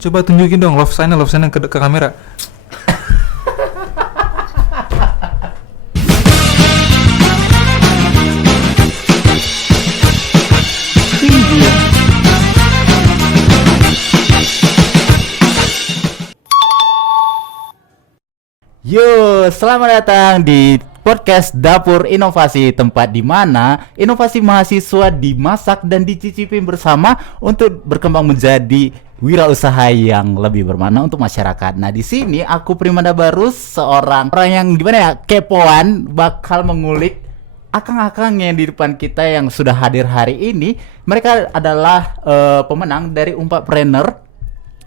Coba tunjukin dong love sign ke kamera. Yo, selamat datang di podcast Dapur Inovasi, tempat di mana inovasi mahasiswa dimasak dan dicicipi bersama untuk berkembang menjadi wirausaha yang lebih bermakna untuk masyarakat. Nah, di sini aku Primanda Barus, seorang orang yang kepoan, bakal mengulik akang-akang yang di depan kita yang sudah hadir hari ini. Mereka adalah pemenang dari Unpadpreneur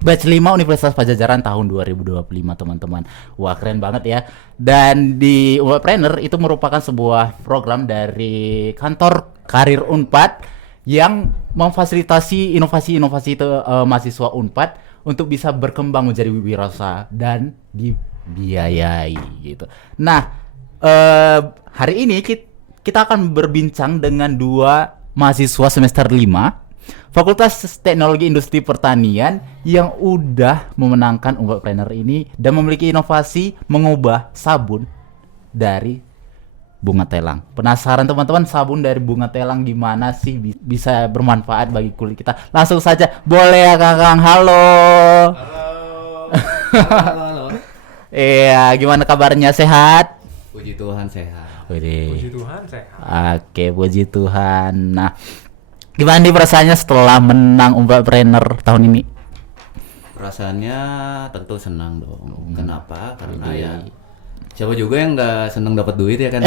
Batch 5 Universitas Padjadjaran tahun 2025, teman-teman. Wah, keren banget ya. Dan di Unpadpreneur itu merupakan sebuah program dari kantor karir Unpad yang memfasilitasi inovasi-inovasi itu mahasiswa Unpad untuk bisa berkembang menjadi wirausaha dan dibiayai gitu. Nah, hari ini kita akan berbincang dengan dua mahasiswa semester 5 Fakultas Teknologi Industri Pertanian yang udah memenangkan Unpadpreneur ini dan memiliki inovasi mengubah sabun dari bunga telang. Penasaran teman-teman, sabun dari bunga telang gimana sih bisa bermanfaat bagi kulit kita? Langsung saja, boleh ya Kakang? Halo. Halo. Iya, gimana kabarnya, sehat? Puji Tuhan sehat. Puji Tuhan sehat. Oke, puji Tuhan. Nah, gimana nih perasaannya setelah menang Unpadpreneur tahun ini? Perasaannya tentu senang dong. Kenapa? Karena ya siapa juga yang nggak senang dapat duit ya kan?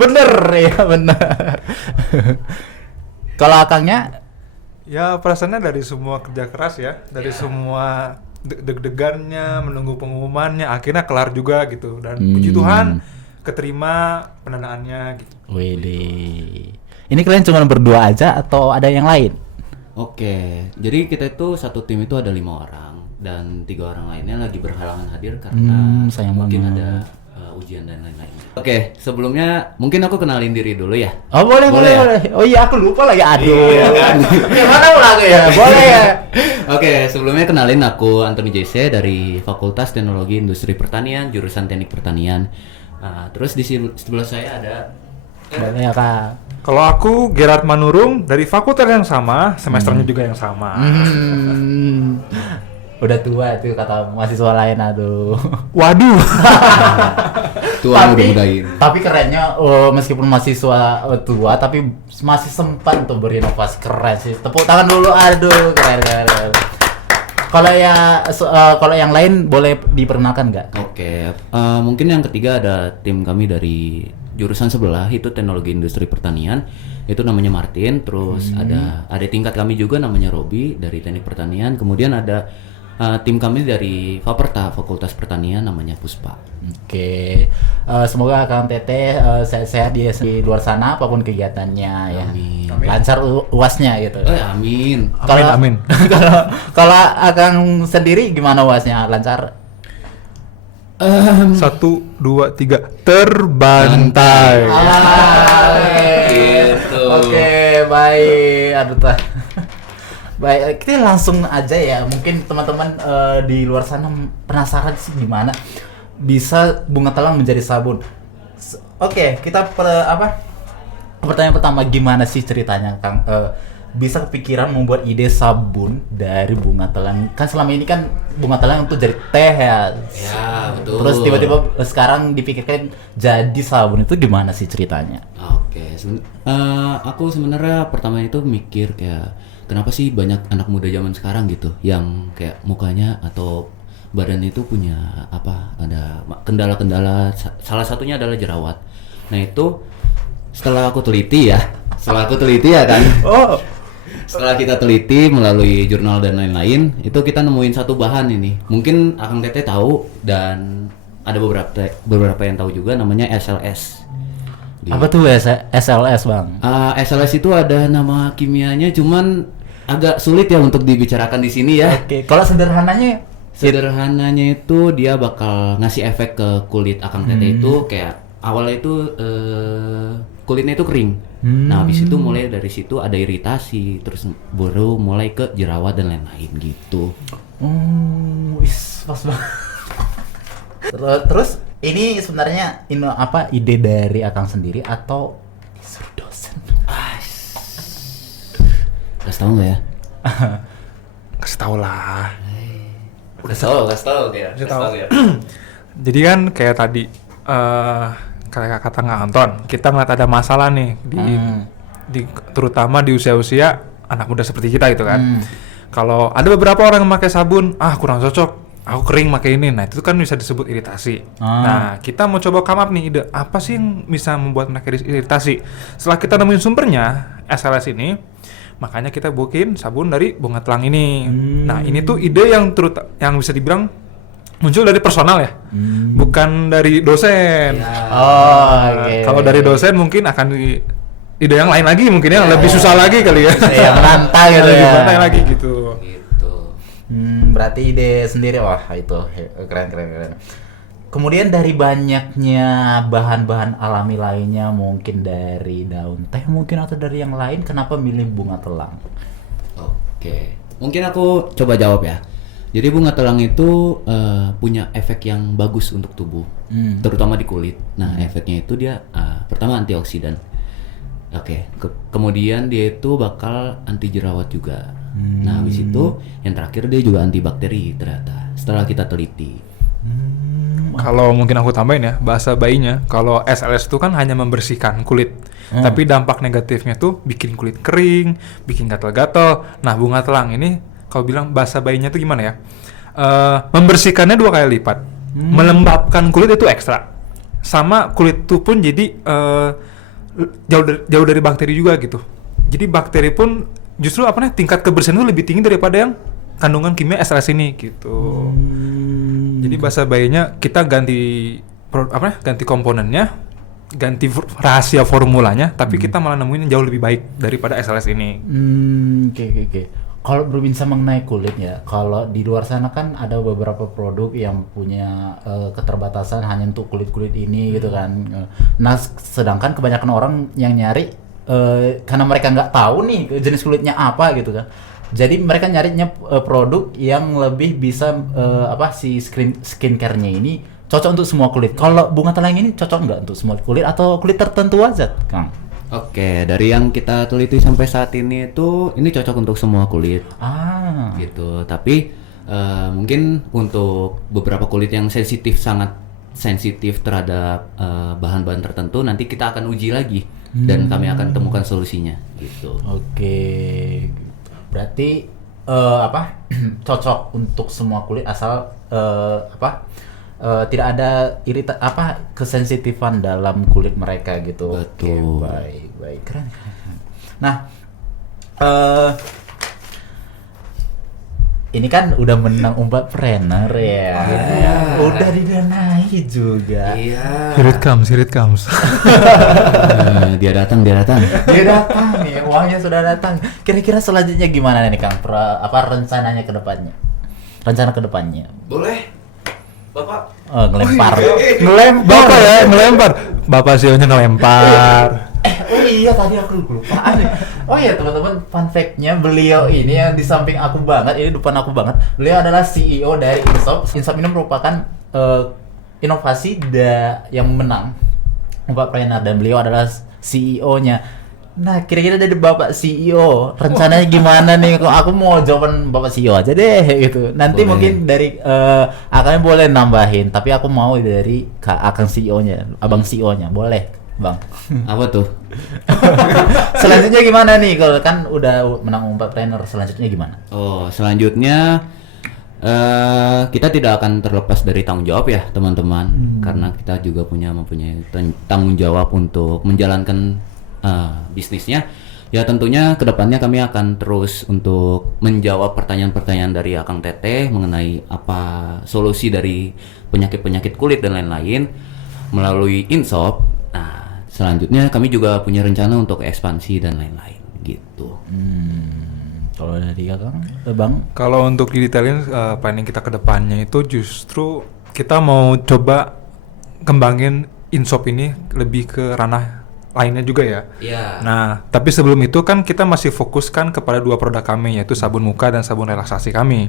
Bener ya, bener. Kalau akangnya? Ya perasaannya dari semua kerja keras ya, dari semua deg-degannya, menunggu pengumumannya, akhirnya kelar juga gitu. Dan puji Tuhan keterima pendanaannya gitu. Widih. Ini kalian cuma berdua aja atau ada yang lain? Oke, jadi kita itu satu tim itu ada 5 orang dan 3 orang lainnya lagi berhalangan hadir karena sayang mungkin banget. ada ujian dan lain-lain. Oke, sebelumnya mungkin aku kenalin diri dulu ya. Oh boleh. Oh iya, aku lupa lagi. Aduh. Iya kan? Gimana ulang ya? Boleh ya. Oke, sebelumnya kenalin aku Anthony JC dari Fakultas Teknologi Industri Pertanian, jurusan Teknik Pertanian. Terus di sebelah saya ada Boleh ya, Kak. Kalau aku Gerard Manurung dari fakultas yang sama, semesternya juga yang sama. Udah tua tuh kata mahasiswa lain, aduh. Waduh. Tuan udah mudahin. Tapi kerennya meskipun mahasiswa tua tapi masih sempat untuk berinovasi. Keren sih. Tepuk tangan dulu. Aduh, keren. Kalau yang lain boleh diperkenalkan nggak? Oke, mungkin yang ketiga ada tim kami dari jurusan sebelah itu Teknologi Industri Pertanian, itu namanya Martin. Terus ada tingkat kami juga namanya Robi dari Teknik Pertanian. Kemudian ada tim kami dari Faperta Fakultas Pertanian namanya Puspa. Oke, semoga Kang Teteh sehat-sehat di luar sana apapun kegiatannya ya. Amin. Lancar UASnya gitu. Amin. Amin. Kalau Akang sendiri gimana UASnya? Lancar? 1, 2, 3 terbantai. Gitu. Oke, baik. Aduh tah. Baik, kita langsung aja ya. Mungkin teman-teman di luar sana penasaran sih gimana bisa bunga telang menjadi sabun. Oke, kita pertanyaan pertama, gimana sih ceritanya Kang bisa kepikiran membuat ide sabun dari bunga telang? Kan selama ini kan bunga telang itu jadi teh ya. Ya, betul. Terus tiba-tiba sekarang dipikirkan jadi sabun, itu gimana sih ceritanya? Oke, aku sebenarnya pertama itu mikir kayak kenapa sih banyak anak muda zaman sekarang gitu yang kayak mukanya atau badan itu punya ada kendala-kendala, salah satunya adalah jerawat. Nah itu setelah aku teliti ya kan. Oh, Setelah kita teliti melalui jurnal dan lain-lain, itu kita nemuin satu bahan ini. Mungkin Akang Teteh tahu dan ada beberapa yang tahu juga, namanya SLS. apa tuh SLS, Bang? SLS itu ada nama kimianya, cuman agak sulit ya untuk dibicarakan di sini ya. Oke, kalau sederhananya Sederhananya itu dia bakal ngasih efek ke kulit Akang Teteh itu kayak awalnya itu kulitnya itu kering. Nah habis itu mulai dari situ ada iritasi, terus baru mulai ke jerawat dan lain-lain gitu. Pas banget. Terus ini sebenarnya ide dari Akang sendiri atau disuruh dosen? Kasih tahu nggak ya? Kasih tau lah. Kasih tahu ya. Jadi kan kayak tadi kayak kata Nggak Anton, kita ngeliat ada masalah nih terutama di usia-usia anak muda seperti kita gitu kan. Kalau ada beberapa orang yang pakai sabun, kurang cocok, aku kering pakai ini, nah itu kan bisa disebut iritasi. Nah kita mau coba come up nih ide apa sih yang bisa membuat mereka iritasi. Setelah kita nemuin sumbernya SLS ini, makanya kita bikin sabun dari bunga telang ini. Nah ini tuh ide yang yang bisa dibilang muncul dari personal ya, bukan dari dosen. Kalau dari dosen mungkin akan ide yang lain lagi, mungkin yang lebih susah lagi kali ya. Menantang gitu ya. Menantang lagi gitu. Berarti ide sendiri, wah itu keren. Kemudian dari banyaknya bahan-bahan alami lainnya, mungkin dari daun teh mungkin atau dari yang lain, kenapa milih bunga telang? Oke, mungkin aku coba jawab ya. Jadi bunga telang itu punya efek yang bagus untuk tubuh, terutama di kulit. Nah efeknya itu dia pertama antioksidan. Oke, kemudian dia itu bakal anti jerawat juga. Nah habis itu yang terakhir dia juga antibakteri ternyata setelah kita teliti. Kalau mungkin aku tambahin ya, bahasa bayinya, kalau SLS itu kan hanya membersihkan kulit, tapi dampak negatifnya tuh bikin kulit kering, bikin gatal-gatal. Nah bunga telang ini, kalau bilang bahasa bayinya tuh gimana ya? Membersihkannya 2 kali lipat, melembabkan kulit itu ekstra, sama kulit itu pun jadi jauh dari bakteri juga gitu. Jadi bakteri pun justru tingkat kebersihan itu lebih tinggi daripada yang kandungan kimia SLS ini gitu. Jadi bahasa bayinya kita ganti komponennya, ganti rahasia formulanya, tapi kita malah nemuin yang jauh lebih baik daripada SLS ini. Oke. Kalau berbincang mengenai kulit ya, kalau di luar sana kan ada beberapa produk yang punya keterbatasan hanya untuk kulit-kulit ini gitu kan. Nah, sedangkan kebanyakan orang yang nyari karena mereka nggak tahu nih jenis kulitnya apa gitu kan. Jadi mereka nyarinya produk yang lebih bisa si skincare-nya ini cocok untuk semua kulit. Kalau bunga telang ini cocok nggak untuk semua kulit atau kulit tertentu aja, Kang? Oke, dari yang kita teliti sampai saat ini itu ini cocok untuk semua kulit. Gitu. Tapi mungkin untuk beberapa kulit yang sangat sensitif terhadap bahan-bahan tertentu, nanti kita akan uji lagi dan kami akan temukan solusinya gitu. Oke. Berarti cocok untuk semua kulit asal tidak ada kesensitifan dalam kulit mereka gitu. Betul. Oke, baik, keren. Nah, ini kan udah menang Umpatpreneur ya. Udah didanai juga. Iya. Here it comes. Dia datang. Dia datang nih, uangnya sudah datang. Kira-kira selanjutnya gimana nih Kang? Rencananya ke depannya? Rencana ke depannya? Boleh. Bapak. Ngelempar. Bapak ya, ngelempar. Bapak CEO-nya ngelempar. Iya tadi aku lupa. Oh iya teman-teman, fun fact-nya beliau ini yang di samping aku banget, ini depan aku banget. Beliau adalah CEO dari Insop. Insop ini merupakan inovasi yang menang Umpatpreneur dan beliau adalah CEO-nya. Nah, kira-kira dari Bapak CEO, rencananya gimana nih? Kok aku mau jawaban Bapak CEO aja deh gitu. Nanti boleh. Mungkin dari Akang boleh nambahin, tapi aku mau dari Akang CEO-nya, Abang CEO-nya. Boleh, Bang. Apa tuh? Selanjutnya gimana nih? Kalau kan udah menang Umpatpreneur, selanjutnya gimana? Oh, selanjutnya kita tidak akan terlepas dari tanggung jawab ya, teman-teman. Karena kita juga mempunyai tanggung jawab untuk menjalankan bisnisnya. Ya tentunya kedepannya kami akan terus untuk menjawab pertanyaan-pertanyaan dari Akang Teteh mengenai apa solusi dari penyakit-penyakit kulit dan lain-lain melalui Insop. Nah selanjutnya kami juga punya rencana untuk ekspansi dan lain-lain gitu. Kalau dari Akang, Bang? Kalau untuk didetailin planning kita kedepannya itu justru kita mau coba kembangin Insop ini lebih ke ranah lainnya juga ya. Iya. Nah, tapi sebelum itu kan kita masih fokuskan kepada 2 produk kami, yaitu sabun muka dan sabun relaksasi kami.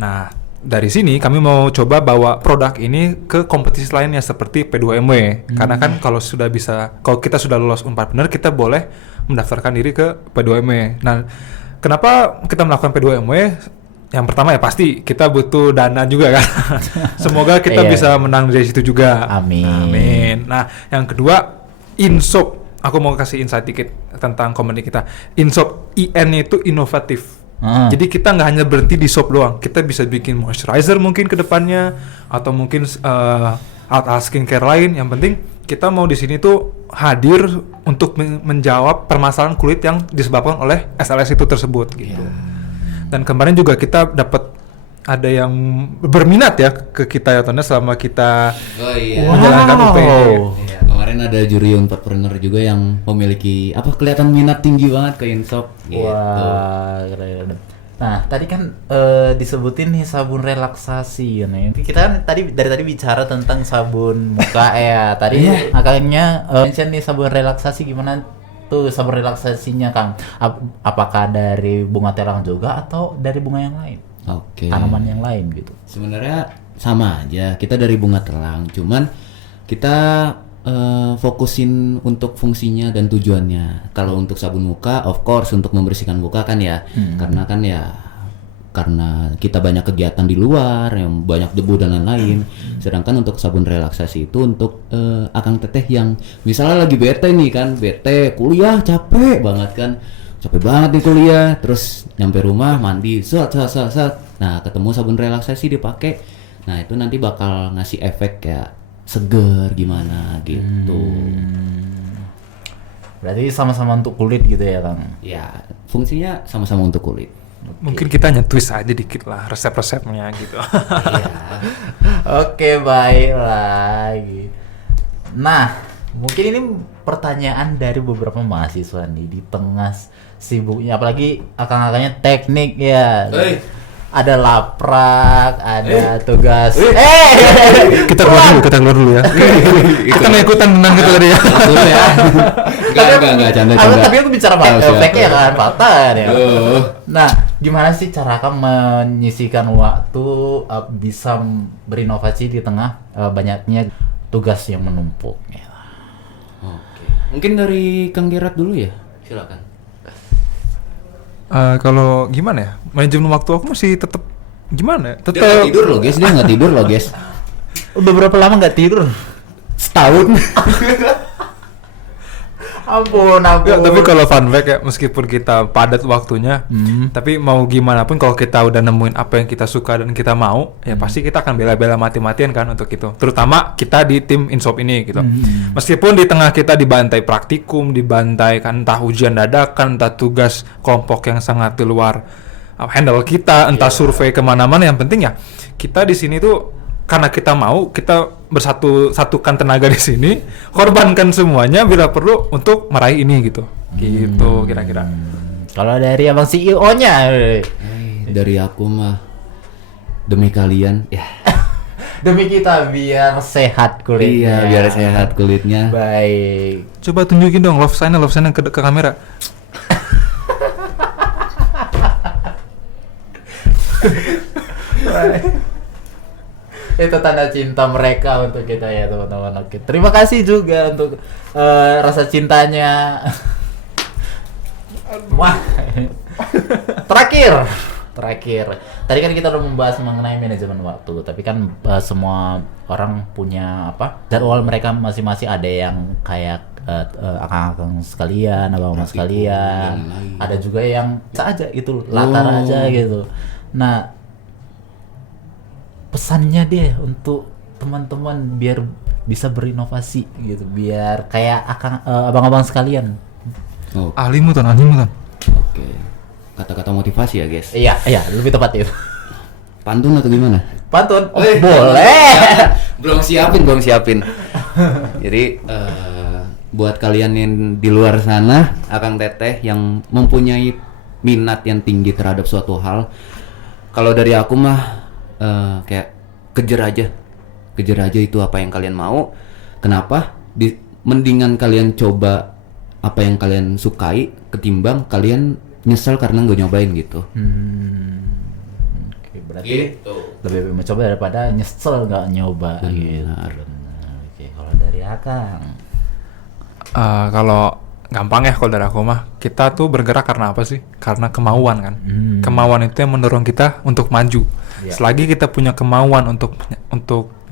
Nah, dari sini kami mau coba bawa produk ini ke kompetisi lainnya seperti P2MW. Karena kan kalau kita sudah lolos Unpad benar, kita boleh mendaftarkan diri ke P2MW. Nah, kenapa kita melakukan P2MW? Yang pertama ya pasti kita butuh dana juga kan. Semoga kita Iya. bisa menang dari situ juga. Amin. Amin. Nah, yang kedua, Insoap. Aku mau kasih insight dikit tentang company kita. Insoap, IN itu inovatif. Jadi kita nggak hanya berhenti di soap doang. Kita bisa bikin moisturizer mungkin ke depannya, atau mungkin alat skincare lain. Yang penting kita mau di sini tuh hadir untuk menjawab permasalahan kulit yang disebabkan oleh SLS itu tersebut gitu. Dan kemarin juga kita dapat ada yang berminat ya ke kita ya Tona selama kita Oh iya. menjalankan UP. Iya, kemarin ada juri Unpadpreneur juga yang memiliki kelihatan minat tinggi banget ke Insoap gitu. Wah, keren. Nah, tadi kan disebutin nih sabun relaksasi ya nih. Kita kan dari tadi bicara tentang sabun muka ya. Tadi akangnya mention nih sabun relaksasi, gimana tuh sabun relaksasinya Kang? Apakah dari bunga telang juga atau dari bunga yang lain? Oke. Tanaman yang lain gitu. Sebenarnya sama aja, kita dari bunga telang, cuman kita fokusin untuk fungsinya dan tujuannya. Kalau untuk sabun muka, of course untuk membersihkan muka kan ya, karena kita banyak kegiatan di luar, yang banyak debu dan lain-lain. Sedangkan untuk sabun relaksasi itu untuk akang teteh yang misalnya lagi bete nih kan, bete kuliah capek banget kan. Capek banget nih kuliah, terus nyampe rumah mandi, set. Nah, ketemu sabun relaksasi dipakai. Nah, itu nanti bakal ngasih efek kayak seger gimana gitu. Berarti sama-sama untuk kulit gitu ya Kang? Ya, fungsinya sama-sama untuk kulit. Mungkin kita twist aja dikit lah resep-resepnya gitu. Iya. Oke, baik lagi. Nah, mungkin ini pertanyaan dari beberapa mahasiswa nih di tengah sibuknya, apalagi akang-akangnya teknik ya. Ada laprak, ada tugas. Kita keluar dulu ya. Kita nggak ikutan menang gitu tadi ya. Betul ya. Enggak, canda. Tapi aku bicara efeknya kan, fakta kan ya. Oh. Nah, gimana sih cara kamu menyisihkan waktu bisa berinovasi di tengah banyaknya tugas yang menumpuk? Ya. Oke. Mungkin dari Kang Gerat dulu ya. Silakan. Kalau gimana ya, manajemen waktu aku masih tetap gimana? Dia nggak tidur loh guys. Udah berapa lama nggak tidur? Setahun. Ampun. Ya, tapi kalau fun fact ya, meskipun kita padat waktunya, tapi mau gimana pun kalau kita udah nemuin apa yang kita suka dan kita mau, ya pasti kita akan bela-bela mati-matian kan untuk itu. Terutama kita di tim Insoap ini gitu. Meskipun di tengah kita dibantai praktikum, dibantai kan entah ujian dadakan, entah tugas kelompok yang sangat di luar handle kita, entah survei kemana-mana, yang penting ya kita di sini tuh karena kita mau, kita satukan tenaga di sini, korbankan semuanya bila perlu untuk meraih ini gitu. Gitu kira-kira. Kalau dari abang CEO-nya, Dari aku mah demi kalian ya. demi kita biar sehat kulitnya. Iya, biar sehat kulitnya. Baik. Coba tunjukin dong love sign ke kamera. Itu tanda cinta mereka untuk kita ya teman-teman. Oke, terima kasih juga untuk rasa cintanya. Wah. Terakhir. Tadi kan kita udah membahas mengenai manajemen waktu, tapi kan semua orang punya jadwal mereka masing-masing. Ada yang kayak akang-akang sekalian, abang-abang sekalian. Ada juga yang saja itu latar aja gitu. Nah, pesannya dia untuk teman-teman biar bisa berinovasi gitu, biar kayak abang-abang sekalian. Oh, Alimu tan. oke. Kata-kata motivasi ya guys. Iya, lebih tepat itu. Pantun atau gimana? Pantun? Boleh. belum siapin. Jadi buat kalian yang di luar sana, akang teteh yang mempunyai minat yang tinggi terhadap suatu hal, kalau dari aku mah kayak kejar aja itu apa yang kalian mau. Kenapa? Mendingan kalian coba apa yang kalian sukai ketimbang kalian nyesel karena nggak nyobain gitu. Oke, berarti lebih mencoba daripada nyesel nggak nyoba gitu. Benar. Oke, kalau dari Akang. Kalau gampang ya kalau dari aku mah, kita tuh bergerak karena apa sih? Karena kemauan kan. Kemauan itu yang mendorong kita untuk maju. Iya. Selagi kita punya kemauan untuk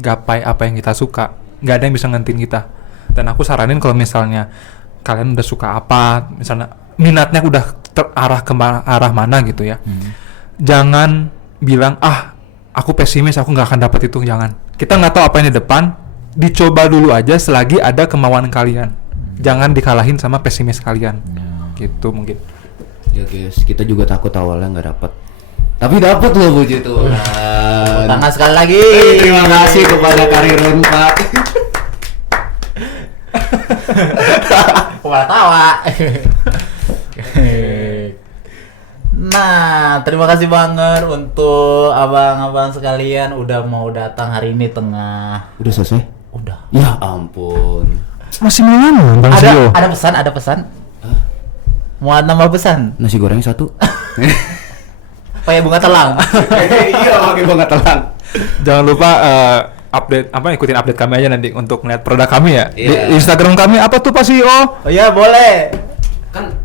gapai apa yang kita suka, nggak ada yang bisa ngentin kita. Dan aku saranin kalau misalnya kalian udah suka apa, misalnya minatnya udah terarah ke arah mana gitu ya, jangan bilang aku pesimis, aku nggak akan dapat itu. Jangan. Kita nggak tahu apa yang di depan, dicoba dulu aja selagi ada kemauan kalian. Jangan dikalahin sama pesimis kalian. Gitu mungkin. Ya guys, kita juga takut awalnya nggak dapat. Tapi dapat loh puji Tuhan. Tangan sekali lagi. Terima kasih kepada Karirun Pak. Kepala tawa. Nah, terima kasih banget untuk abang-abang sekalian udah mau datang hari ini tengah. Udah selesai? Udah. Ya ampun. Masih belum Bang Sio. Ada pesan. Mau nambah pesan? Nasi goreng 1. Pakai bunga telang. Iya, pakai bunga telang. Jangan lupa ikutin update kami aja nanti untuk melihat produk kami ya. Iya. Di Instagram kami apa tuh Pak CEO? Oh iya, boleh. Kan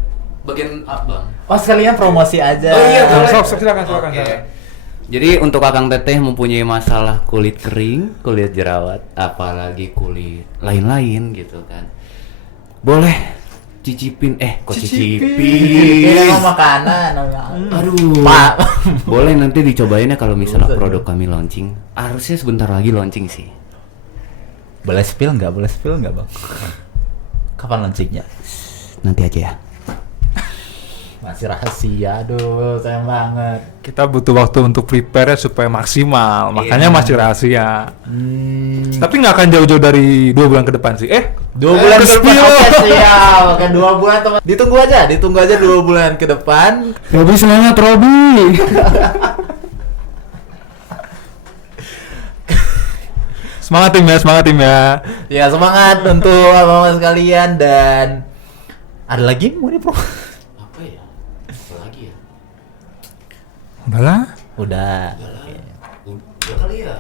bagian abang. Oh, sekalian promosi aja. Oh iya, boleh. Silakan. Oke. Jadi untuk Akang Teteh mempunyai masalah kulit kering, kulit jerawat, apalagi kulit lain-lain gitu kan. Boleh cicipin Ini emang makanan. Aduh. Pak. Boleh nanti dicobain ya kalau misalnya produk kami launching. Harusnya sebentar lagi launching sih. Boleh spill nggak, Bang? Kapan launchingnya? Nanti aja ya. Masih rahasia, aduh sayang banget. Kita butuh waktu untuk prepare supaya maksimal, makanya masih rahasia. Tapi nggak akan jauh-jauh dari 2 bulan ke depan sih. 2 bulan ke depan, spill. oke siap. Kan 2 bulan teman. Ditunggu aja 2 bulan ke depan. Robi semangat Robi. Semangat tim ya. Ya semangat untuk abang-abang sekalian. Dan ada lagi mau di pro? Apa ya? Apa lagi ya? Udahlah. Udah. Udah kali ya.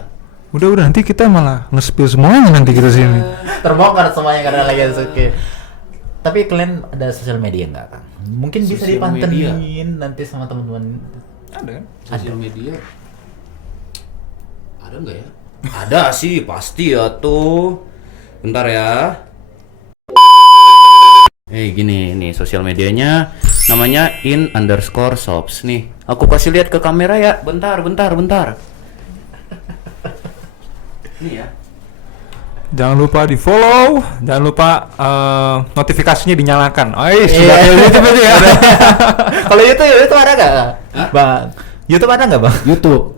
Udah nanti kita malah nge-spill semuanya nanti kita sini. Terbongkar semuanya karena lagi oke. Tapi kalian ada sosial media nggak, Kang? Mungkin bisa Sosial dipantengin nanti sama teman-teman. Ada kan? Sosial media. Ada nggak ya? Ada sih, pasti ya tuh. Bentar ya. Gini nih sosial medianya namanya in_shops nih. Aku kasih lihat ke kamera ya. Bentar. Nih ya. Jangan lupa di follow, jangan lupa notifikasinya dinyalakan. Iya. Sudah YouTube aja ya. Kalau YouTube ada nggak, Bang? YouTube ada nggak, Bang? YouTube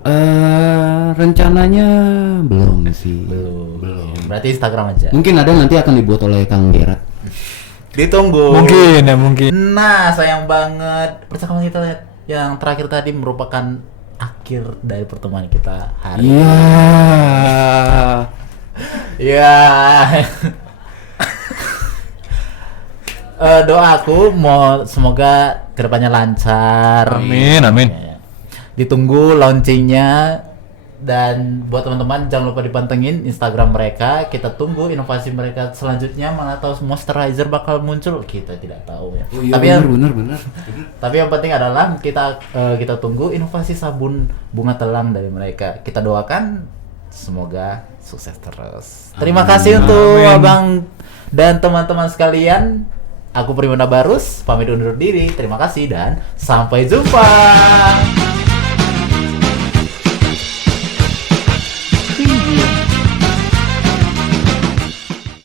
rencananya belum sih. Belum. Berarti Instagram aja. Mungkin ada nanti akan dibuat oleh Kang Gerat. Ditunggu. Mungkin. Nah, sayang banget percakapan kita yang terakhir tadi merupakan akhir dari pertemuan kita hari ini. Ya. Doaku semoga kedepannya lancar. Amin. Ditunggu launchingnya. Dan buat teman-teman jangan lupa dipantengin Instagram mereka. Kita tunggu inovasi mereka selanjutnya. Mana tahu moisturizer bakal muncul, kita tidak tahu ya. Oh iya, Tapi benar. tapi yang penting adalah kita tunggu inovasi sabun bunga telang dari mereka. Kita doakan semoga sukses terus. Terima kasih untuk abang dan teman-teman sekalian. Aku Primana Barus pamit undur diri. Terima kasih dan sampai jumpa.